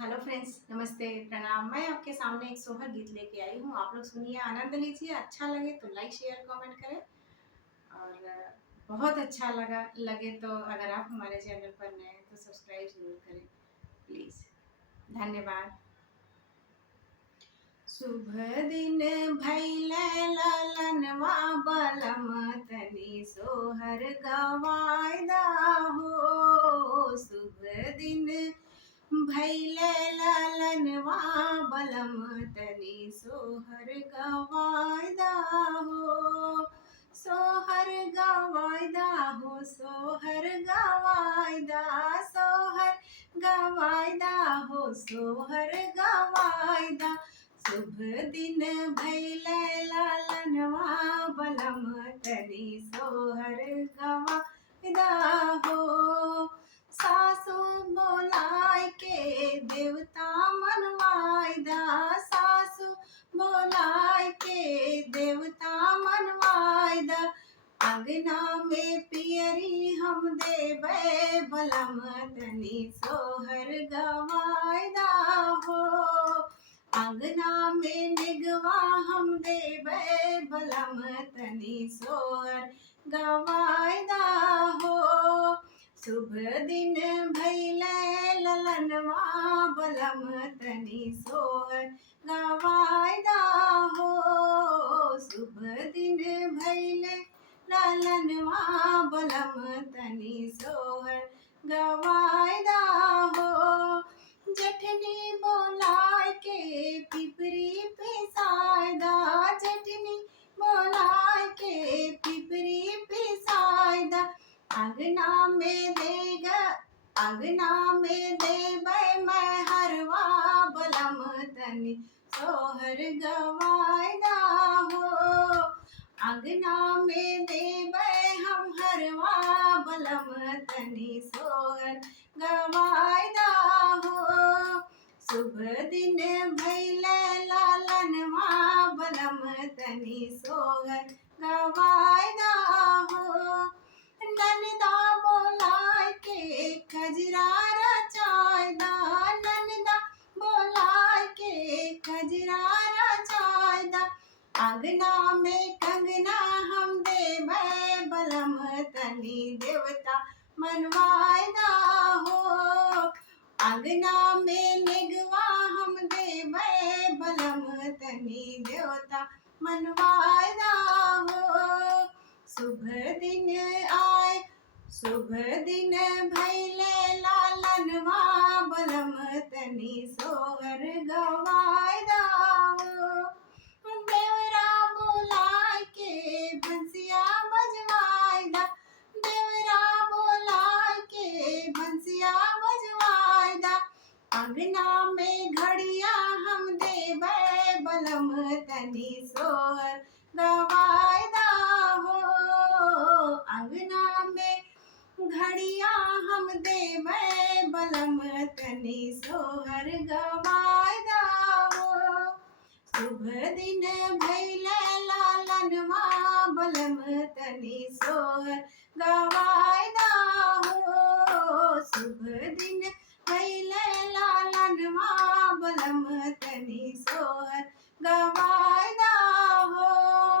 Hello friends, नमस्ते, प्रणाम। मैं आपके सामने एक सोहर गीत लेके आई हूँ। आप लोग सुनिए, आनंद लीजिए। अच्छा लगे तो लाइक शेयर कमेंट करें और बहुत अच्छा लगे तो अगर आप हमारे चैनल पर नए हैं तो सब्सक्राइब ज़रूर करें प्लीज़। धन्यवाद। शुभ दिन भैले ललनवा बलम तनी सोहर गवायदा हो। शुभ दिन भैले ललनवा बलम तनी सोहर गवायदा हो। सोहर गवायदा हो, सोहर गवायदा, सोहर गवायदा हो, सोहर गवायदा। शुभ दिन भैले लालनवा बलम तनी सोहर गवायदा हो। सासु बोलाय के देवता मनवायदा, सासु बोलाय के देवता मनवायदा। अंगना में पियरी हम देवे बलम तनी सोहर गवायदा हो। अंगना में निगवा हम देवे बलम तनी सोहर गवायदा हो। शुभ दिन भैले ललनवा बलम तनी सोहर गवायदा हो। शुभ दिन भैले ललनवा बलम तनी सोहर गवायदा हो। जठनी बोलाय के पिपरी पिसायदा, जठनी बोलाय के पिपरी पिसायदा। अंगना में देगा, अंगना में देबै मैं हरवा बलम तनी सोहर गवायदा हो। अंगना में देबै हम हरवा बलम तनी सोहर गवायदा हो। शुभ दिन भैले लालनवा बलम तनी सोहर गवायदा हो। ननदा बोलाय के खजरा रचायदा, ननदा बोलाय के खजरा रचायदा। अंगना में कंगना हम देवे बलम तनी देवता मनवायदा हो। अंगना में निगवा हम देवे बलम तनी देवता मनवायदा हो। शुभ दिन आए, शुभ दिन भैले लालनवा बलम तनी सोहर गवायदा हो। देवरा बोलाय के बंसिया बजवायदा, देवरा बोलाय के बंसिया बजवायदा। अंगना में घड़िया हम देवे बलम तनी सोहर गवायदा हो। अंगना में घड़िया हम देवे बलम तनी सोहर गवायदा हो। शुभ दिन भैले लालनवा बलम तनी सोहर गवायदा हो। शुभ दिन भैले लालनवा बलम तनी सोहर गवायदा।